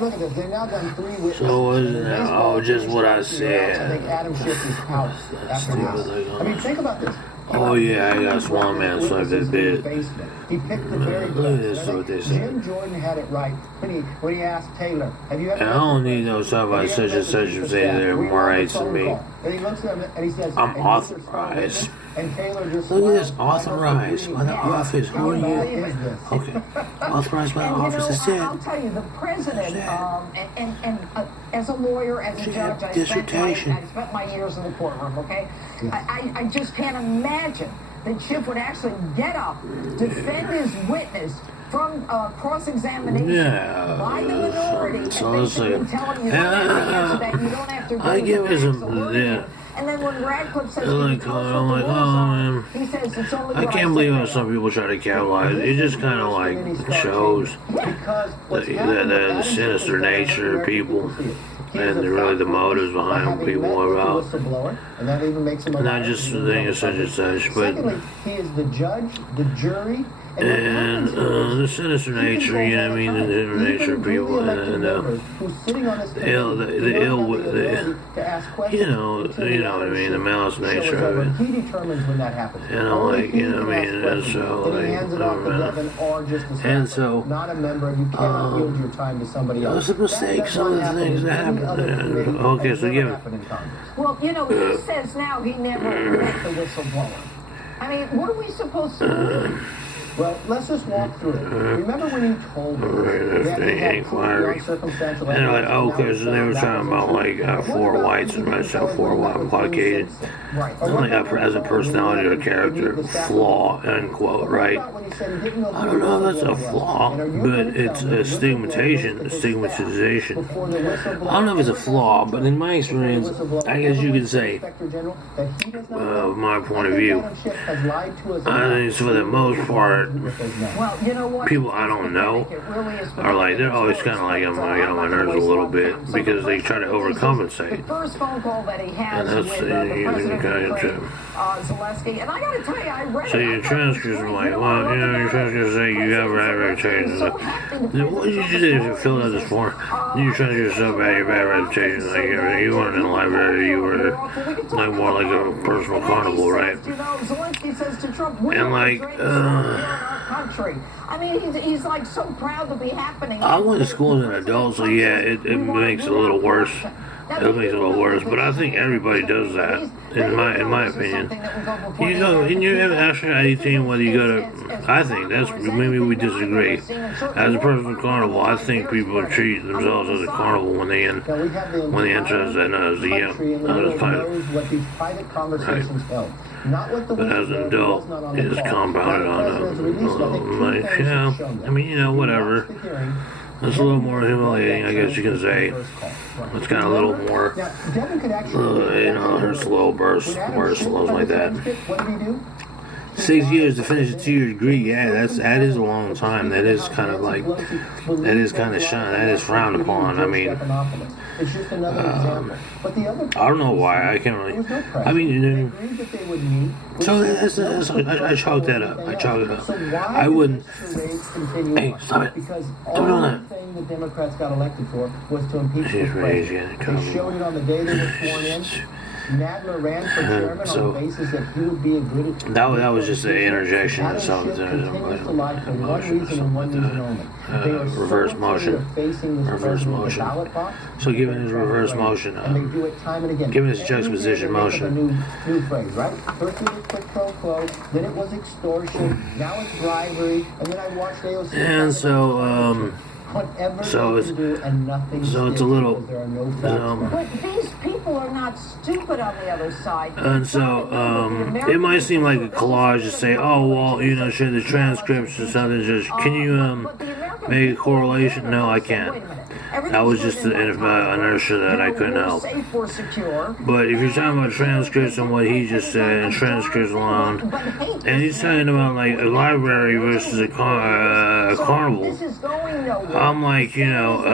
look at this. They've now done 3 witnesses. So wasn't it? Oh, just what I I said. think Adam Schiff is out after this. I mean, think about this. Oh yeah, I got Swan Man sucked a bit. He picked the very Look at this, best. what they said. Jim Jordan had it right when he asked Taylor, "Have you ever?" And I don't need no stuff about such and such and say they're more rights than me. And he looks at him and he says, I'm authorized. And Taylor just Look at this, authorized by the office. Who are you? Okay, authorized by the office. That's it. I'll tell you, the president, and as a lawyer, as a judge, I spent my years in the courtroom, okay? I just can't imagine that Schiff would actually get up, defend his witness from cross-examination by the minority, so and it's like, basically tell him you don't have to answer that, you don't have to I give it some, yeah. And then when Radcliffe says, I'm like, oh man, he says it's only I can't believe how some people try to capitalize. It just kind of like shows the sinister nature of people and really the motives behind people about not just the thing of such and such, but he is the judge, the jury, and the sinister nature, you know what I mean, the sinister nature of people, and the you know what I mean, the malice nature of it. He determines when that happens. And I'm like, you know what I mean, and so, and so, not a member, you cannot yield your time to somebody else. Those are mistakes, some of the things that happen. Okay, so give it. Well, you know, he says now he never met the whistleblower. I mean, what are we supposed to do? Well, let's just walk through it. Remember when you told me that you had inquiry. circumstantial And they're like, oh, because they were talking about like 4 whites and myself, 4 white Caucasian. Only as a personality or character flaw, unquote, right? I don't know if that's a flaw, but it's a stigmatization. I don't know if it's a flaw, but in my experience, I guess you could say, my point of view, I think for the most part, people I don't know are like, they're always kind of like, I'm get on my nerves a little bit because they try to overcompensate. First phone call that he has And that's the kind of Zelensky, and I gotta tell you, I read it. So your transcripts are like, well, you know, your transcripts say you have bad reputation. What did you do if you filled out this form? You transcript so bad, your bad reputation. Like, you weren't in the library, you were like more like a personal carnival, right? And like, I mean, he's like so proud to be happening. I went to school as an adult, so yeah, it makes it a little worse. It makes it a little worse, but I think everybody does that, in my opinion. You go, and you have National 18, whether you go to, I think that's, maybe we disagree. As a personal carnival, I think people treat themselves as a carnival when they enter as the right. But as an adult, it's compounded on like, yeah, I mean, you know, whatever. It's a little more humiliating, I guess you can say. It's kind of a little more, you know, it's a little burst, worse, something like that. 6 years to finish a 2-year degree, yeah, that is a long time. That is kind of like, that is kind of shunned. That is frowned upon. I mean, I don't know why. I can't really. I mean, so I chalked that up. I chalked it up. I wouldn't. Hey, stop it! Don't do that. The Democrats got elected for was to impeach the president. They showed it on the day they were sworn in. Nadler ran for chairman on the basis that he would be a good... That was just an interjection or something. Reverse motion. Reverse motion. So given his reverse motion, given his juxtaposition motion. New phrase, right? First it was quid pro quo, then it was extortion, now it's bribery, and then I watched AOC... And so, so it's a little, but these people are not stupid on the other side. And so, it might seem like a collage to say, oh, well, you know, should the transcripts or something just, can you, make a correlation? No, I can't. That was just an inertia that I couldn't help. But if you're talking about transcripts and what he just said, and transcripts alone, and he's talking about like a library versus a carnival, I'm like, you know,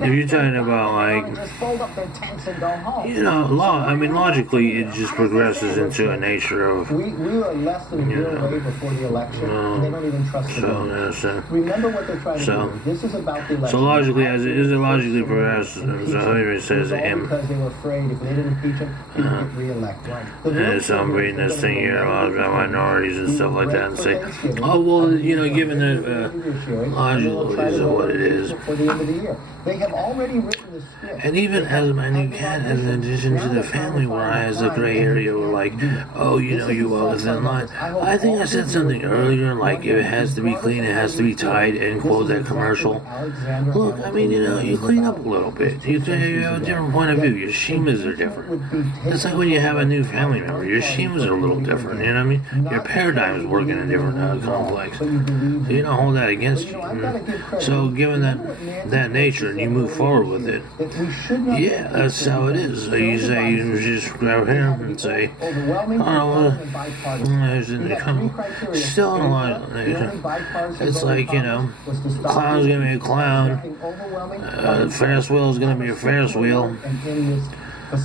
if you're talking about like fold up their tents and go home. You know, logically, it just progresses into a nature of. We were less than a year away before the election, and they don't even trust the government. Remember what they're trying to do. This is about the election. So logically, as it logically progresses, so it says him. Because they were afraid if they didn't impeach him, he would get reelected. And so I'm reading this thing here, a lot of minorities and stuff like that, and say, oh, well, you know, given the logical is what it is. They have already written the script. And even as my new cat, as an addition to the family where I has a gray area where like, oh, you know, you walk a thin line. I think I said something earlier, like if it has to be clean, it has to be tied, end quote, that commercial. Look, I mean, you know, you clean up a little bit. You have a different point of view. Your schemas are different. It's like when you have a new family member, your schemas are a little different, you know what I mean? Your paradigm is working in a different complex. So you don't hold that against you. So given that nature, and you move forward with it, yeah, that's how it is. So you say, you just grab here and say, oh, still in a lot of, it's like, you know, clown's gonna be a clown, Ferris wheel is gonna be a Ferris wheel,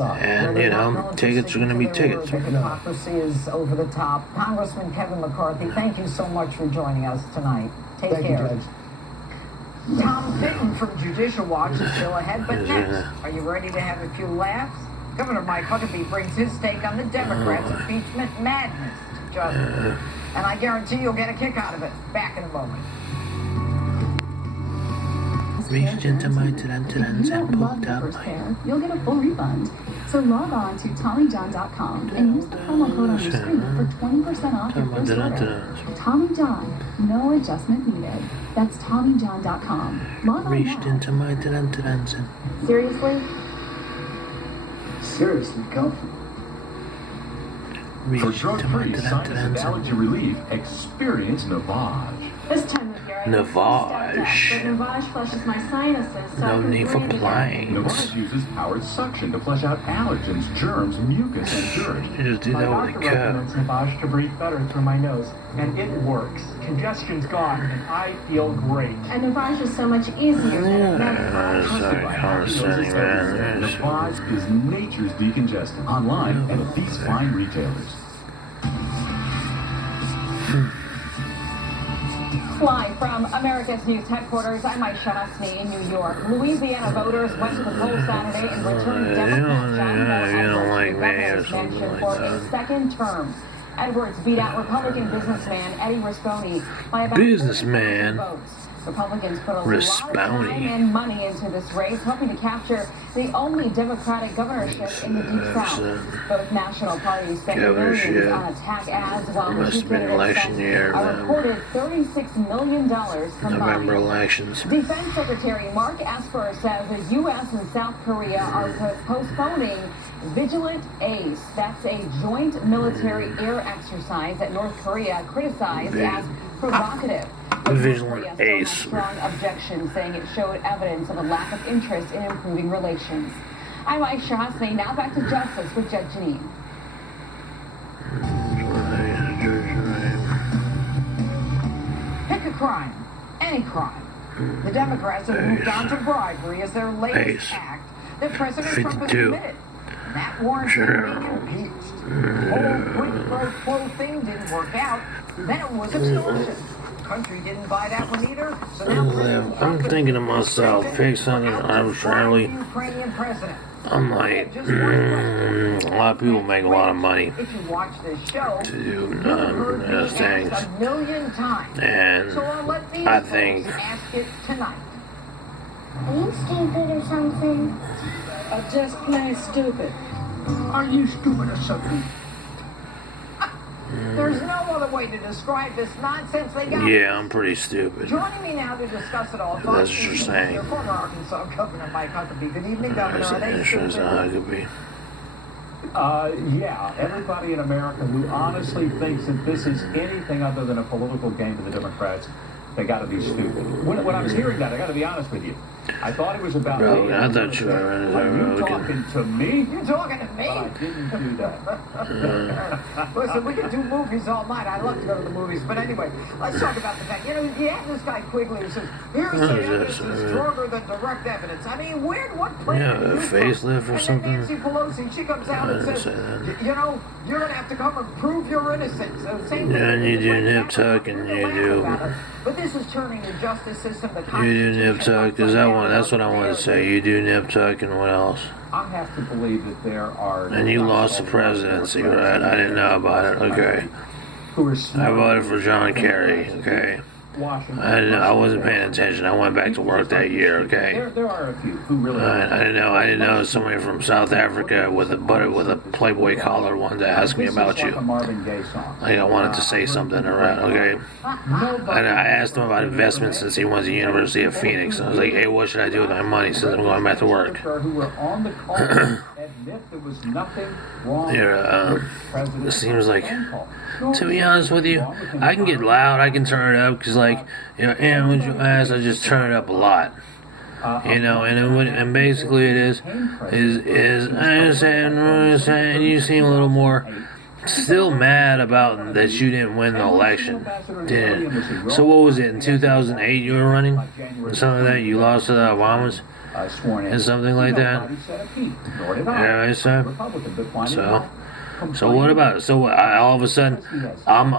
and, you know, tickets are going to be tickets. Hypocrisy is over the top. Congressman Kevin McCarthy, thank you so much for joining us tonight. Take care. Tom Fitton from Judicial Watch is still ahead, but next, are you ready to have a few laughs? Governor Mike Huckabee brings his take on the Democrats' impeachment madness to justice. And I guarantee you'll get a kick out of it. Back in a moment. Reached into my talents and pulled out my... You'll get a full refund. So log on to TommyJohn.com and use the promo code on your screen for 20% off your first order. Tommy John, no adjustment needed. That's TommyJohn.com. Log on Reached now. into my talents and... Seriously? Seriously comfortable. For drug-free sinus and allergy relief, experience Navage. This time of year, Navage. but Navage flushes my sinuses, so No I can need for breathe again. planes. Navage uses powered suction to flush out allergens, germs, mucus, and dirt. You just do that with a doctor recommends cup. Navage to breathe better through my nose, and it works. Congestion's gone, and I feel great. And Navage is so much easier than it never. Sorry, condescending, man. Navage is nature's decongestant. Online and at these fine retailers. Live from America's News headquarters, I'm Aisha Hasmi in New York. Louisiana voters went to the polls Saturday and returned Democrat John Moore Edwards to the governor's mansion for a second term. Edwards beat out Republican businessman Eddie Rispone by about 30 votes. Republicans put a lot of time and money into this race, hoping to capture the only Democratic governorship in the Deep South. Both national parties spent millions on attack ads, while the two candidates reported $36 million combined. November elections. Defense Secretary Mark Esper says the U.S. and South Korea are postponing Vigilant Ace. That's a joint military air exercise that North Korea criticized as provocative. Vigilant Ace. Strong objections, saying it showed evidence of a lack of interest in improving relations. I'm Aisha Hasmi. Now back to justice with Judge Janine. Pick a crime, any crime. The Democrats have moved on to bribery as their latest act that President Trump has admitted. That warrants him being impeached. The whole quid pro quo thing didn't work out. Then it was extortion. Country didn't buy that one either. So now I'm thinking to myself, pick something arbitrarily. Ukrainian president. I'm like, a lot of people make a lot of money If you watch this show, to do you've things, asked a million times. and So I'll let these I folks think ask it tonight. Are you stupid or something? Just plain stupid. Are you stupid or something? There's no other way to describe this nonsense they got. yeah, I'm pretty stupid. Joining me now to discuss it all, That's what you're saying. Your former Arkansas Governor Mike Huckabee. Good evening, Governor. There's Are they insurance stupid? on Huckabee. Yeah, everybody in America who honestly thinks that this is anything other than a political game to the Democrats, they got to be stupid. When I was hearing that, I got to be honest with you. I thought it was about Bro, me. I thought you were running Are you over talking to me? You're talking to me? But I didn't do that. Listen, we can do movies all night. I love to go to the movies. But anyway, let's talk about the fact. You have this guy Quigley who says, here's the evidence is stronger than direct evidence. I mean, what planet Yeah, a facelift or something. And then Nancy Pelosi, she comes out and says, you know, you're going to have to come and prove your innocence. Same Yeah, and you do nip tuck and you do... But this is turning the justice system, the You do nip tuck, is that one? That's what I want to say. You do nip tuck and what else? I have to believe that there are... And you lost the presidency, right? I didn't know about it, okay. Who are I voted for John Kerry, okay. I wasn't paying attention. I went back to work that year, okay. There are a few who really... I didn't know somebody from South Africa with a Playboy collar wanted to ask me about you. I wanted to say something around, okay. And I asked him about investments since he went to the University of Phoenix. I was like, hey, what should I do with my money since I'm going back to work? It seems like, to be honest with you, I can get loud, I can turn it up, because like, and when you ask, I just turn it up a lot. And basically it is I understand, you seem a little more still mad about that you didn't win the election. Didn't. So what was it, in 2008 you were running? Something like that? You lost to the Obamas? And something like that? Yeah, I said. So what about it? So all of a sudden, I'm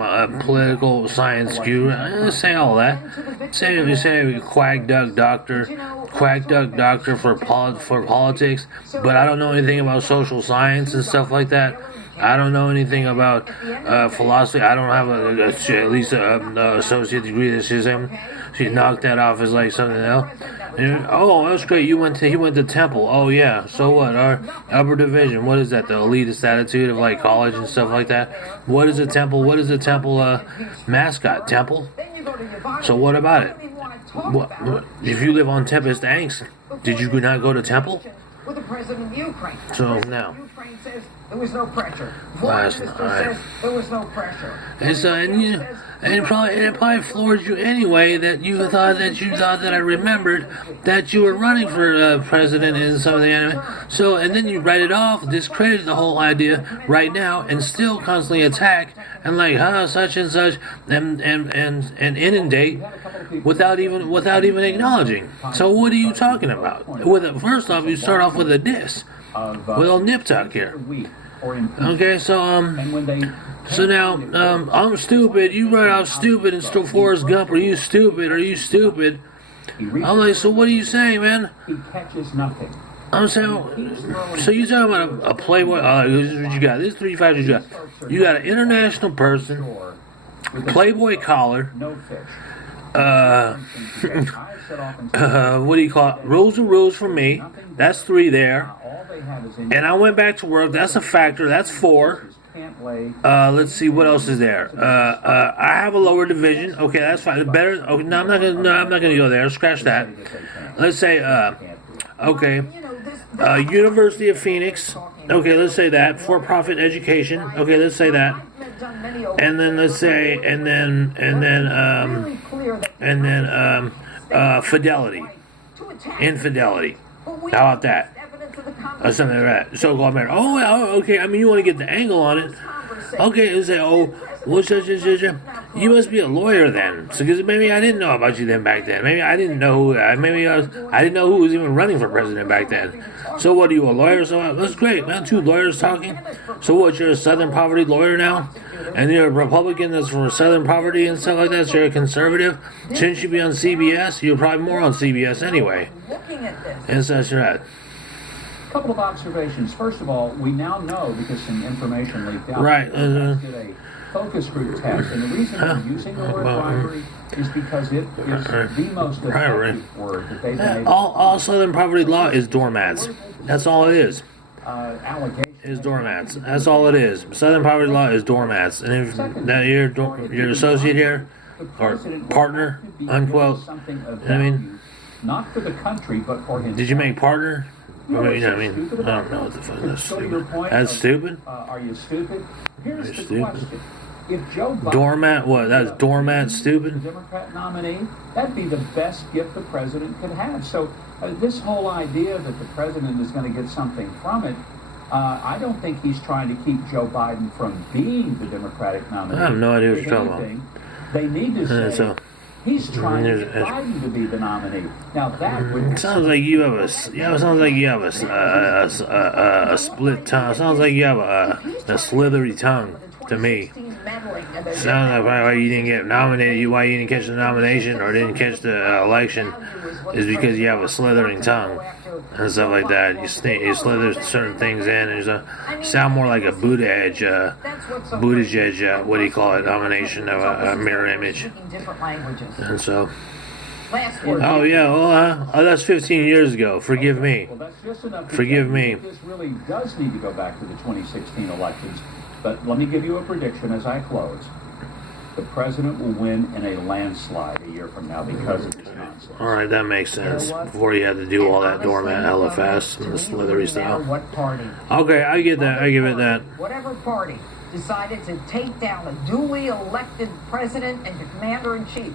a political science guru. I say all that. Say quack duck doctor for politics, but I don't know anything about social science and stuff like that. I don't know anything about philosophy. I don't have at least an associate degree. She knocked that off as like something else. Oh, that's great. He went to Temple. Oh yeah. So what? Our upper division. What is that? The elitist attitude of like college and stuff like that. What is a Temple? What is a Temple mascot? Temple. So what about it? What if you live on Tempest Angst? Did you not go to Temple? With the president of Ukraine. So now. Ukraine says there was no pressure. Last night. Says there was no pressure. And so, and it probably floored you anyway that you thought that I remembered that you were running for president and something anyway. So, and then you write it off, discredit the whole idea right now, and still constantly attack and like such and such and inundate without even acknowledging. So what are you talking about? First off, you start off with a diss with old Nip Tuck here. Okay, so now I'm stupid. You write out stupid and still Forrest Gump. Are you stupid? Are you stupid? I'm like, so what are you saying, man? He catches nothing. I'm saying, so you talking about a Playboy? This is what you got. This is 3 factors you got. You got an international person, Playboy collar. No fish. What do you call it? Rules are rules for me. That's 3 there. And I went back to work. That's a factor. That's 4. Let's see what else is there. I have a lower division. Okay, that's fine. Better. Okay, no, I'm not gonna go there. Scratch that. Let's say okay. University of Phoenix. Okay, let's say that. For-profit education. Okay, let's say that. And then let's say fidelity. Infidelity. How about that? Or something like that. So-called marriage. Oh, okay. I mean, you want to get the angle on it. Okay, you say, you must be a lawyer then. Because maybe I didn't know about you then back then. Maybe I didn't know who. I didn't know who was even running for president back then. So what are you, a lawyer? So that's great, man. 2 lawyers talking. So what? You're a Southern poverty lawyer now, and you're a Republican that's from Southern poverty and stuff like that. So you're a conservative. Shouldn't you be on CBS? You're probably more on CBS anyway. And such that. A couple of observations. First of all, we now know because some information leaked out. Right. Did a focus group test, and the reason they're using the word bribery is because it is the most effective word that they've been able to. All Southern poverty law is doormats. That's all it is. Allegations. Is doormats. That's all it is. Southern poverty law is doormats. And if that your associate here or partner, unquote. I mean, not for the country, but for himself. Did you make partner? I mean, I don't know what the fuck. That's stupid. That's stupid. Are you stupid? Here's the question. If Joe Biden, Doormat? What? That's doormat the stupid? Democrat nominee, that'd be the best gift the president could have. So this whole idea that the president is going to get something from it, I don't think he's trying to keep Joe Biden from being the Democratic nominee. I have no idea what If you're talking anything, they need to say So, he's trying to get Biden to be the nominee. Now that would it sounds like you have a split tongue. It sounds like you have a slithery tongue to me. Sounds like why you didn't get nominated, why you didn't catch the nomination or didn't catch the election is because you have a slithering tongue and stuff like that. You slither certain things in, and you sound more like a Buttigieg, what do you call it, nomination of a mirror image. And so, oh yeah, well, that's 15 years ago. Forgive me. Well, that's just enough to Forgive tell me. you that this really does need to go back to the 2016 elections. But let me give you a prediction as I close. The president will win in a landslide a year from now because of this nonsense. All right, that makes sense. Before you had to do all that doormat hella fast and the slithery stuff. What party? Okay, I get that. I give it that. Whatever party decided to take down a duly elected president and commander-in-chief.